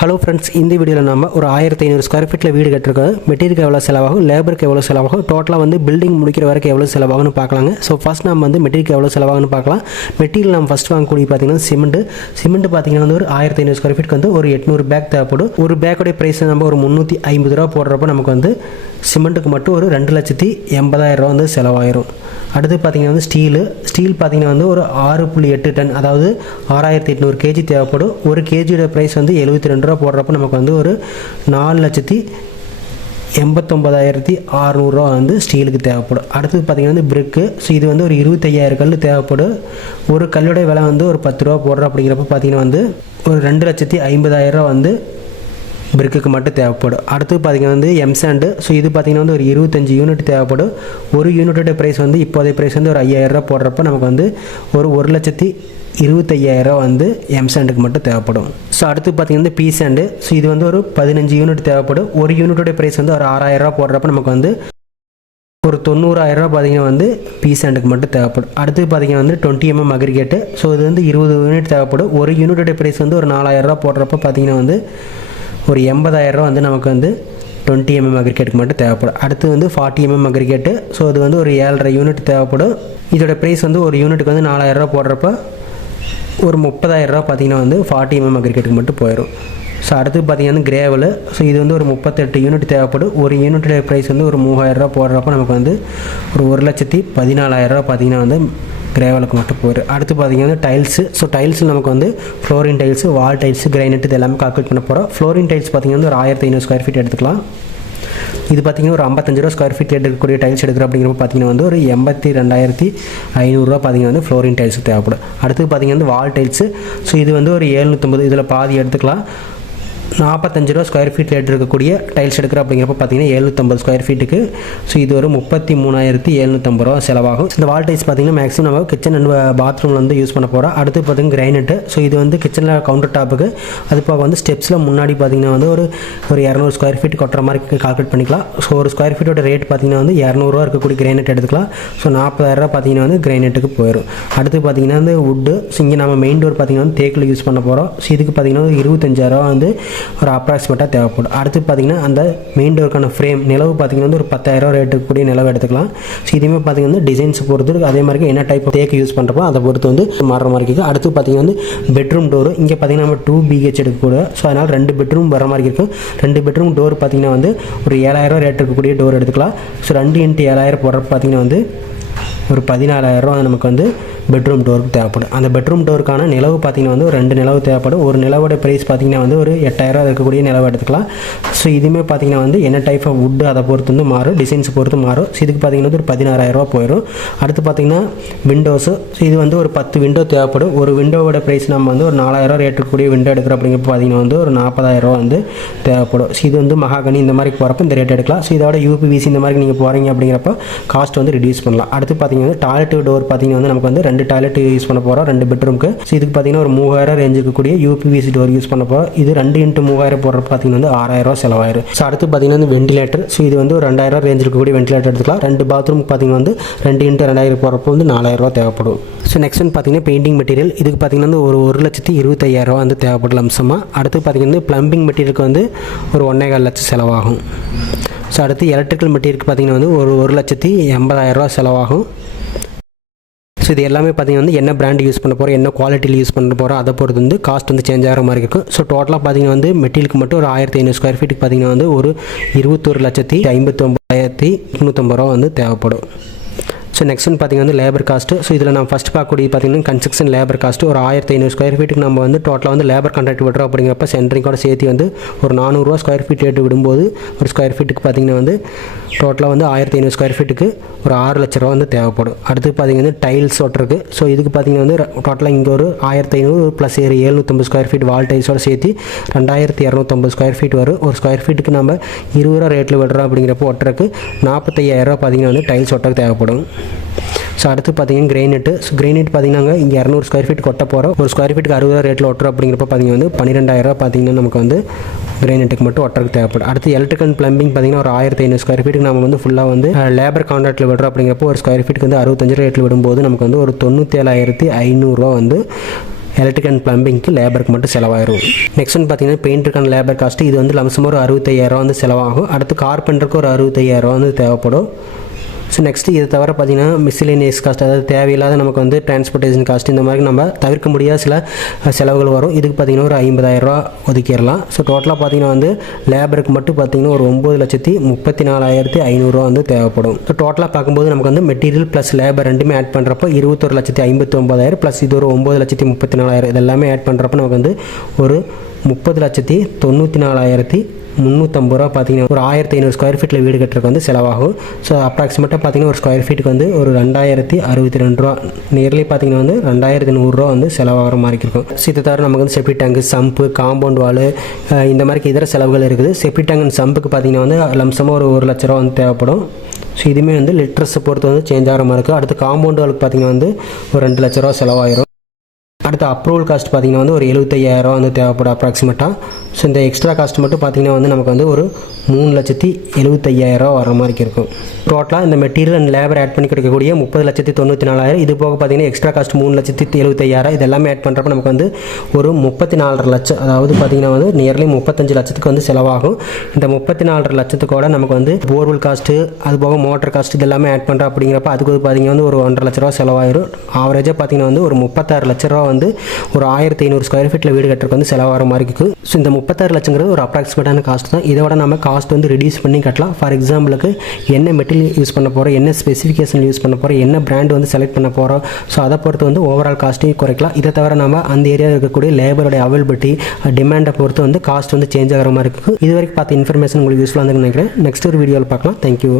Hello friends இந்த வீடியோவில் நம்ம ஒரு ஆயிரத்தி ஐநூறு ஸ்கொயர் ஃபீட்டில் வீடு கட்டிருக்கோம். மெட்டீரியல் எவ்வளோ செலவாகும்? லேபருக்கு எவ்வளோ செலவாகும்? டோட்டலாக வந்து பில்டிங் முடிக்கிற வரைக்கும் எவ்வளோ செலவாகும்னு பார்க்கலாங்க. ஸோ ஃபஸ்ட் நம்ம வந்து மெட்டீரியல் எவ்வளோ செலவாகும்னு பார்க்கலாம். மெட்டீரியல் நம்ம ஃபஸ்ட் வாங்கக்கூடிய பார்த்தீங்கன்னா சிமெண்ட் சிமெண்ட் பார்த்தீங்கன்னா வந்து ஒரு ஆயிரத்தி ஐநூறு ஸ்கொயர் ஃபீட்டுக்கு வந்து ஒரு எட்நூறு பேக் தேவைப்படும். ஒரு பேக்கோடைய ப்ரைஸ் நம்ம ஒரு முந்நூற்றி ஐம்பது ரூபா போடுறப்ப நமக்கு வந்து சிமெண்ட்டுக்கு மட்டும் ஒரு ரெண்டு லட்சத்தி எண்பதாயிரம் ரூபா வந்து செலவாயிரும். அடுத்து பார்த்தீங்கன்னா வந்து ஸ்டீலு ஸ்டீல் பார்த்தீங்கன்னா வந்து ஒரு ஆறு புள்ளி எட்டு டன் அதாவது ஆறாயிரத்தி எட்நூறு கேஜி தேவைப்படும். ஒரு கேஜியோட ப்ரைஸ் வந்து எழுபத்தி ரெண்டு ரூபா போடுறப்ப நமக்கு வந்து ஒரு நாலு லட்சத்தி எண்பத்தொம்பதாயிரத்தி அறநூறுரூவா வந்து ஸ்டீலுக்கு தேவைப்படும். அடுத்தது பார்த்தீங்கன்னா வந்து பிரிக்கு. ஸோ இது வந்து ஒரு இருபத்தையாயிரம் கல் தேவைப்படும். ஒரு கல்லோட விலை வந்து ஒரு பத்து ரூபா போடுறோம் அப்படிங்கிறப்ப பார்த்தீங்கன்னா வந்து ஒரு ரெண்டு லட்சத்தி ஐம்பதாயிரரூவா வந்து பிரிக்குக்கு மட்டும் தேவைப்படும். அடுத்து பார்த்தீங்கன்னா வந்து எம்சாண்டு ஸோ இது பார்த்தீங்கன்னா வந்து ஒரு இருபத்தஞ்சி யூனிட் தேவைப்படும். ஒரு யூனிட்டோட ப்ரைஸ் வந்து இப்போதைய ப்ரைஸ் வந்து ஒரு ஐயாயிரரூவா போடுறப்ப நமக்கு வந்து ஒரு ஒரு லட்சத்தி இருபத்தையாயிரம் வந்து எம்சாண்டுக்கு மட்டும் தேவைப்படும். ஸோ அடுத்து பார்த்தீங்கன்னா பி சாண்டு ஸோ இது வந்து ஒரு பதினஞ்சு யூனிட் தேவைப்படும். ஒரு யூனிட்டோட ப்ரைஸ் வந்து ஒரு ஆறாயிரரூபா போடுறப்ப நமக்கு வந்து ஒரு தொண்ணூறாயிரம் ரூபா பார்த்தீங்கன்னா வந்து பி சாண்டுக்கு மட்டும் தேவைப்படும். அடுத்து பார்த்தீங்கன்னா வந்து டுவெண்ட்டி எம்எம் அக்ரிகேட்டு ஸோ இது வந்து இருபது யூனிட் தேவைப்படும். ஒரு யூனிட்டோட ப்ரைஸ் வந்து ஒரு நாலாயிரரூபா போடுறப்ப பார்த்தீங்கன்னா வந்து ஒரு எண்பதாயிரரூபா வந்து நமக்கு வந்து டுவெண்ட்டி எம்எம் அக்ரிகேட்டுக்கு மட்டும் தேவைப்படும். அடுத்து வந்து ஃபார்ட்டி எம்எம் அக்ரிகேட்டு ஸோ அது வந்து ஒரு ஏழரை யூனிட் தேவைப்படும். இதோட ப்ரைஸ் வந்து ஒரு யூனிட்டுக்கு வந்து நாலாயிரரூபா போடுறப்ப ஒரு முப்பதாயிரம் ரூபா பார்த்தீங்கன்னா வந்து ஃபார்ட்டி எம்எம் அக்ரிகேட்டுக்கு மட்டும் போயிடும் ஸோ அடுத்து பார்த்தீங்கன்னா கிரேவல் ஸோ இது வந்து ஒரு முப்பத்தெட்டு யூனிட் தேவைப்படும். ஒரு யூனிட்டோட ப்ரைஸ் வந்து ஒரு மூவாயிரரூபா போடுறப்போ போடுறப்ப நமக்கு வந்து ஒரு ஒரு லட்சத்தி பதினாலாயிரரூபா பார்த்தீங்கன்னா வந்து கிரேவலுக்கு மட்டும் போயிடும் அடுத்து பார்த்தீங்கன்னா டைல்ஸு ஸோ டைல்ஸ் நமக்கு வந்து flooring tiles wall tiles granite இது எல்லாமே கால்குலேட் பண்ண போகிறோம் ஃப்ளோரின் டைல்ஸ் பார்த்தீங்கன்னா ஒரு ஆயிரத்தி ஐநூறு ஸ்கொயர் ஃபீட் எடுத்துக்கலாம். இது பார்த்தீங்கன்னா ஒரு ஐம்பத்தஞ்சு ரூபா ஸ்கொயர் ஃபீட் எடுக்கக்கூடிய டைல்ஸ் எடுக்கிற அப்படிங்கிறப்ப பார்த்தீங்கன்னா வந்து ஒரு எண்பத்தி ரெண்டாயிரத்தி ஐநூறுரூவா பார்த்தீங்கன்னா வந்து ஃப்ளோரின் டைல்ஸ் தேவைப்படும். அடுத்து பார்த்தீங்கன்னா வந்து வால் டைல்ஸு ஸோ இது வந்து ஒரு ஏழ்நூற்றம்பது இதில் பாதி எடுத்துக்கலாம். நாற்பத்தஞ்சு ரூபா ஸ்கொயர் ஃபீட் ரேட் இருக்கக்கூடிய டைல்ஸ் எடுக்கிற அப்படிங்கிறப்ப பார்த்தீங்கன்னா எழுநூற்றம்பது ஸ்கொயர் ஃபீட்டுக்கு ஸோ இது ஒரு முப்பத்தி மூணாயிரத்தி எழுநூற்றம்பது ரூபா செலவாகும். இந்த வால் டைல்ஸ் பார்த்தீங்கன்னா மேக்ஸிமம் நம்ம கிச்சன் அண்ட் பாத்ரூமில் வந்து யூஸ் பண்ண போகிறோம் அடுத்து பார்த்தீங்கன்னா கிரைனட்டு ஸோ இது வந்து கிச்சனில் கவுண்டர் டாப்புக்கு அது போக வந்து ஸ்டெப்ஸில் முன்னாடி பார்த்தீங்கன்னா வந்து ஒரு ஒரு இரநூறு ஸ்கொயர் ஃபீட் கொட்டுற மாதிரி கால்குலேட் பண்ணிக்கலாம். ஸோ ஒரு ஸ்கொயர் ஃபீட்டோட ரேட் பார்த்தீங்கன்னா வந்து இரநூறுவா இருக்கக்கூடிய கிரைனட் எடுத்துக்கலாம். ஸோ நாற்பதாயிரரூவா பார்த்தீங்கன்னா வந்து கிரைனட்டுக்கு போயிடும் அடுத்து பார்த்தீங்கன்னா வந்து வுட்டு ஸோ இங்கே நம்ம மெயின் டோர் பார்த்தீங்கன்னா வந்து தேக்கில் யூஸ் பண்ண போகிறோம் ஸோ இதுக்கு பார்த்தீங்கன்னா ஒரு இருபத்தஞ்சாயிரரூவா வந்து ஒரு அப்ராக்சிமேட்டாக தேவைப்படும். அடுத்து பார்த்தீங்கன்னா அந்த மெயின் டோருக்கான ஃப்ரேம் நிலவு பார்த்தீங்கன்னா வந்து ஒரு பத்தாயிரம் ரேட்டு கூடிய நிலவு எடுத்துக்கலாம். ஸோ இதுவுமே பார்த்தீங்கன்னா டிசைன்ஸ் பொறுத்து அதே மாதிரி என்ன டைப் தேக்கு யூஸ் பண்ணுறப்போ அதை பொறுத்து வந்து மாறுற மாதிரி இருக்குது அடுத்து பார்த்தீங்கன்னா வந்து பெட்ரூம் டோர் இங்கே பார்த்தீங்கன்னா நம்ம டூ பிஹெச் எடுக்கக்கூடாது ஸோ அதனால் ரெண்டு பெட்ரூம் வர மாதிரி இருக்கும் ரெண்டு பெட்ரூம் டோர் பார்த்தீங்கன்னா வந்து ஒரு ஏழாயிரம் ரேட் இருக்கக்கூடிய டோர் எடுத்துக்கலாம். ஸோ ரெண்டு இன்ட்டு ஏழாயிரம் போடுறப்ப பார்த்திங்கன்னா வந்து ஒரு பதினாலாயிரரூவா நமக்கு வந்து பெட்ரூம் டோருக்கு தேவைப்படும். அந்த பெட்ரூம் டோருக்கான நிலவு பார்த்தீங்கன்னா வந்து ஒரு ரெண்டு நிலவு தேவைப்படும். ஒரு நிலவோட ப்ரைஸ் பார்த்தீங்கன்னா வந்து ஒரு எட்டாயிரம் இருக்கக்கூடிய நிலவு எடுத்துக்கலாம். ஸோ இதுவுமே பார்த்தீங்கன்னா வந்து என்ன டைப் ஆஃப் வுட்டு அதை பொறுத்து வந்து மாறும். டிசைன்ஸ் பொறுத்து மாறும். ஸோ இதுக்கு பார்த்தீங்கன்னா வந்து ஒரு பதினாறாயிரரூவா போயிடும். அடுத்து பார்த்தீங்கன்னா விண்டோஸு ஸோ இது வந்து ஒரு பத்து விண்டோ தேவைப்படும். ஒரு விண்டோவோட ப்ரைஸ் நம்ம வந்து ஒரு நாலாயிரரூவா ரேட் இருக்கக்கூடிய விண்டோ எடுக்கிறோம் அப்படிங்கிற பார்த்திங்கன்னா வந்து ஒரு நாற்பதாயிரரூவா வந்து தேவைப்படும். ஸோ இது வந்து மகாகனி இந்த மாதிரி போகிறப்ப இந்த ரேட் எடுக்கலாம். ஸோ இதோட யூபிவிசி இந்த மாதிரி நீங்கள் போகிறீங்க அப்படிங்கிறப்ப காஸ்ட் வந்து ரிடியூஸ் பண்ணலாம். அடுத்து பார்த்தீங்கன்னா பார்த்தீங்கன்னா டாய்லெட் டோர் பார்த்தீங்கன்னா வந்து நமக்கு வந்து ரெண்டு டாய்லெட் யூஸ் பண்ண போகிறோம் ரெண்டு பெட்ரூமுக்கு ஸோ இதுக்கு பார்த்தீங்கன்னா ஒரு மூவாயிரம் ரேஞ்ச் இருக்கக்கூடிய யூபிவிசி டோர் யூஸ் பண்ண போகிறோம் இது ரெண்டு இன்ட்டு மூவாயிரம் போடுறப்ப பார்த்தீங்கன்னா வந்து ஆறாயிரம் செலவாயிரும். ஸோ அடுத்து பார்த்தீங்கன்னா வந்து வெண்டிலேட்டர் ஸோ இது வந்து ஒரு ரெண்டாயிரம் ரேஞ்ச் இருக்கக்கூடிய வெண்டிலேட்டர் எடுத்துக்கலாம். ரெண்டு பாத்ரூம் பார்த்தீங்கன்னா வந்து ரெண்டு இன்ட்டு ரெண்டாயிரம் போடுறப்போ வந்து நாலாயிரம் ரூபா தேவைப்படும். ஸோ நெக்ஸ்ட் வந்து பார்த்தீங்கன்னா பெயிண்டிங் மெட்டீரியல் இதுக்கு பார்த்தீங்கன்னா வந்து ஒரு ஒரு லட்சத்தி இருபத்தையாயிரம் ரூபா வந்து தேவைப்படும் அம்சமாக அடுத்து பார்த்தீங்கன்னா பிளம்பிங் மெட்டீரியலுக்கு வந்து ஒரு ஒன்றே கால் லட்சம் செலவாகும். ஸோ அடுத்து எலக்ட்ரிக்கல் மெட்டீரியல் பார்த்தீங்கன்னா வந்து ஒரு ஒரு லட்சத்தி எண்பதாயிரரூவா செலவாகும். ஸோ இது எல்லாமே பார்த்தீங்கன்னா வந்து என்ன பிராண்ட் யூஸ் பண்ண போகிறோம் என்ன குவாலிட்டியில் யூஸ் பண்ண போகிறோம் அதை பொறுத்து வந்து காஸ்ட் வந்து சேஞ்ச் ஆகிற மாதிரி இருக்கும். ஸோ டோட்டலாக பார்த்தீங்கன்னா வந்து மெட்டீரியலுக்கு மட்டும் ஒரு ஆயிரத்தி ஐநூறு ஸ்கொயர் ஃபீட்டுக்கு பார்த்தீங்கன்னா வந்து ஒரு இருபத்தொரு லட்சத்தி ஐம்பத்தொம்பதாயிரத்தி முந்நூற்றம்பது ரூபா வந்து தேவைப்படும். ஸோ நெக்ஸ்ட் வந்து பார்த்தீங்கன்னா வந்து லேபர் காஸ்ட்டு ஸோ இதில் நம்ம ஃபஸ்ட் பார்க்கக்கூடிய பார்த்தீங்கன்னா கன்ஸ்ட்ரக்ஷன் லேபர் காஸ்ட்டு ஒரு ஆயிரத்தி ஐநூறு ஸ்கொயர் ஃபீட்டுக்கு நம்ம வந்து டோட்டலாக வந்து லேபர் கான்ட்ராக்ட் விடுறோம் அப்படிங்கிறப்ப சென்ட்ரிங்கோட சேர்த்து வந்து ஒரு நானூறுரூவா ஸ்கொயர் ஃபீட் ரேட்டு விடும்போது ஒரு ஸ்கொயர் ஃபீட்டுக்கு பார்த்தீங்கன்னா வந்து டோட்டலாக வந்து ஆயிரத்தி ஐநூறு ஸ்கொயர் ஃபீட்டுக்கு ஒரு ஆறு லட்ச ரூபா வந்து தேவைப்படும். அடுத்து பார்த்தீங்கன்னா வந்து டைல்ஸ் ஒட்டுறதுக்கு ஸோ இதுக்கு பார்த்தீங்கன்னா வந்து டோட்டலாக இங்கே ஒரு ஆயிரத்தி ஐநூறு ப்ளஸ் ஏறு ஏழ்நூற்றம்பது ஸ்கொயர் ஃபீட் வால் டைல்ஸோட சேர்த்து ரெண்டாயிரத்தி இரநூத்தம்பது ஸ்கொயர் ஃபீட் வரும். ஒரு ஸ்கொயர் ஃபீட்டுக்கு நம்ம இருபது ரூபா ரேட்டில் விடுறோம் அப்படிங்கிறப்போ ஒட்டுறதுக்கு நாற்பத்தையாயிரரூவா பார்த்தீங்கன்னா வந்து டைல்ஸ் ஒட்டுறதுக்கு தேவைப்படும். ஸோ அடுத்து பார்த்தீங்கன்னா கிரைனட்டு ஸோ கிரைனட் பார்த்தீங்கன்னா இங்கே இரநூறு ஸ்கொயர் ஃபீட் கொட்ட போகிறோம் ஒரு ஸ்கொயர் ஃபீட்டுக்கு அறுபது ரேட்டில் ஒட்டுறோம் அப்படிங்கிறப்ப பார்த்தீங்கன்னா வந்து பன்னிரெண்டாயிரரூவா பார்த்தீங்கன்னா நமக்கு வந்து கிரைனட்டுக்கு மட்டும் ஒட்டுறதுக்கு தேவைப்படும். அடுத்து எலக்ட்ரிக்கல் பிளம்பிங் பார்த்தீங்கன்னா ஒரு ஆயிரத்தி ஐநூறு ஸ்கொயர் ஃபீட்டுக்கு நம்ம வந்து ஃபுல்லாக வந்து லேபர் கான்ட்ராக்டில் விடுறோம் அப்படிங்கிறப்போ ஒரு ஸ்கொயர் ஃபீட்டுக்கு வந்து அறுபத்தஞ்சு ரேட்டில் விடும்போது நமக்கு வந்து ஒரு தொண்ணூற்றி ஐநூறுரூவா வந்து எலக்ட்ரிக் அண்ட் ப்ளம்பிங்க்கு லேபருக்கு மட்டும் செலவாயிரும். நெக்ஸ்ட் வந்து பார்த்தீங்கன்னா பெயிண்டருக்கான லேபர் காஸ்ட்டு இது வந்து லம்சமாக ஒரு அறுபத்தையாயிரம் வந்து செலவாகும். அடுத்து கார்பெண்டருக்கு ஒரு அறுபத்தையாயிரம் வந்து தேவைப்படும். ஸோ நெக்ஸ்ட்டு இது தவிர பார்த்தீங்கன்னா மிஸ்லினியஸ் காஸ்ட் அதாவது தேவையில்லாத நமக்கு வந்து டிரான்ஸ்போர்ட்டேஷன் காஸ்ட் இந்த மாதிரி நம்ம தவிர்க்க முடியாத சில செலவுகள் வரும். இதுக்கு பார்த்தீங்கன்னா ஒரு ஐம்பதாயிரரூவா ஒதுக்கிடலாம். ஸோ டோட்டலாக பார்த்தீங்கன்னா வந்து லேபருக்கு மட்டும் பார்த்தீங்கன்னா ஒரு ஒம்பது லட்சத்தி முப்பத்தி நாலாயிரத்தி ஐநூறுரூவா வந்து தேவைப்படும். ஸோ டோட்டலாக பார்க்கும்போது நமக்கு வந்து மெட்டீரியல் ப்ளஸ் லேபர் ரெண்டுமே ஆட் பண்ணுறப்போ இருபத்தொரு லட்சத்தி ஐம்பத்தி ஒம்பதாயிரம் ப்ளஸ் இது ஒரு ஒம்பது லட்சத்தி முப்பத்தி நாலாயிரம் இதெல்லாமே ஆட் பண்ணுறப்போ நமக்கு வந்து ஒரு முப்பது லட்சத்தி தொண்ணூற்றி நாலாயிரத்தி முந்நூற்றம்பது ரூபா பார்த்தீங்கன்னா ஒரு ஆயிரத்தி ஐநூறு ஸ்கொயர் ஃபீட்டில் வீடு கட்டுறதுக்கு வந்து செலவாகும். ஸோ அப்ராக்சிமேட்டாக பார்த்தீங்கன்னா ஒரு ஸ்கொயர் ஃபீட்டுக்கு வந்து ஒரு ரெண்டாயிரத்தி அறுபத்தி ரெண்டு ரூபா நியர்லி பார்த்தீங்கன்னா வந்து ரெண்டாயிரத்தி நூறுரூவா வந்து செலவாகிற மாதிரி இருக்கும். ஸோ இதை தவிர நமக்கு வந்து செப்டி டேங்கு சம்பு காம்பவுண்ட் வால் இந்த மாதிரி இதர செலவுகள் இருக்குது. செப்டி டேங்க் அண்ட் சம்புக்கு பார்த்தீங்கன்னா வந்து லம்சமாக ஒரு ஒரு லட்ச ரூபா வந்து தேவைப்படும். ஸோ இதுவுமே வந்து லிட்ரஸை பொறுத்து வந்து சேஞ்ச் ஆகிற மாதிரி இருக்கும். அடுத்து காம்பவுண்ட் வாலுக்கு பார்த்தீங்கன்னா வந்து ஒரு ரெண்டு லட்ச ரூபா செலவாயிரும். அடுத்து அப்ரூவல் காஸ்ட் பார்த்தீங்கன்னா வந்து ஒரு எழுபத்தையாயிரம் வந்து தேவைப்படும் அப்ராக்சிமேட்டாக ஸோ இந்த எக்ஸ்ட்ரா காஸ்ட் மட்டும் பார்த்தீங்கன்னா வந்து நமக்கு வந்து ஒரு மூணு லட்சத்தி எழுபத்தையாயிரம் வர மாதிரி இருக்கும். டோட்டலாக இந்த மெட்டீரியல் அண்ட் லேபர் ஆட் பண்ணி கொடுக்கக்கூடிய முப்பது லட்சத்தி தொண்ணூற்றி நாலாயிரம் இது போக பார்த்தீங்கன்னா எக்ஸ்ட்ரா காஸ்ட் மூணு லட்சத்தி எழுபத்தையாயிரம் இது எல்லாமே ஆட் பண்ணுறப்ப நமக்கு வந்து ஒரு முப்பத்தி நாலரை லட்சம் அதாவது பார்த்தீங்கன்னா வந்து நியர்லி முப்பத்தஞ்சு லட்சத்துக்கு வந்து செலவாகும். இந்த முப்பத்தி நாலரை லட்சத்துக்கோட நமக்கு வந்து போர்வெல் காஸ்ட்டு அது போக மோட்டர் காஸ்ட் இது எல்லாமே ஆட் பண்ணுறோம் அப்படிங்கிறப்ப அதுக்கு வந்து பார்த்தீங்கன்னா வந்து ஒரு ஒன்றரை லட்ச ரூபா செலவாயிரும். ஆவரேஜாக பார்த்தீங்கன்னா வந்து ஒரு முப்பத்தாறு லட்ச ரூபா வந்து ஒரு ஆயிரத்தி ஐநூறு ஸ்கொயர் ஃபீட்டில் வீடு கட்டுறதுக்கு வந்து செலவாகிற மாதிரி இருக்குது ஸோ இந்த முப்பத்தாறு லட்சங்கிறது ஒரு அப்ராக்சிமேட்டான காஸ்ட் தான். இதோட நம்ம காஸ்ட் காஸ்ட் வந்து ரெடியூஸ் பண்ணி கட்டலாம். ஃபார் எக்ஸாம்பிளுக்கு என்ன மெட்டீரியல் யூஸ் பண்ண போகிறோம் என்ன ஸ்பெசிஃபிகேஷன் யூஸ் பண்ண போகிறோம் என்ன பிராண்ட் வந்து செலக்ட் பண்ண போகிறோம் ஸோ அதை பொறுத்து வந்து ஓவரால் காஸ்ட்டையும் குறைக்கலாம். இதை தவிர நம்ம அந்த ஏரியாவில் இருக்கக்கூடிய லேபருடைய அவைலபிலிட்டி டிமாண்டை பொறுத்து வந்து காஸ்ட் வந்து சேஞ்ச் ஆகிற மாதிரி இருக்குது இது வரைக்கும் பார்த்த இன்ஃபர்மேஷன் உங்களுக்கு யூஸ்ஃபுல்லாக நினைக்கிறேன். நெக்ஸ்ட் ஒரு வீடியோவில் பார்க்கலாம். தேங்க்யூ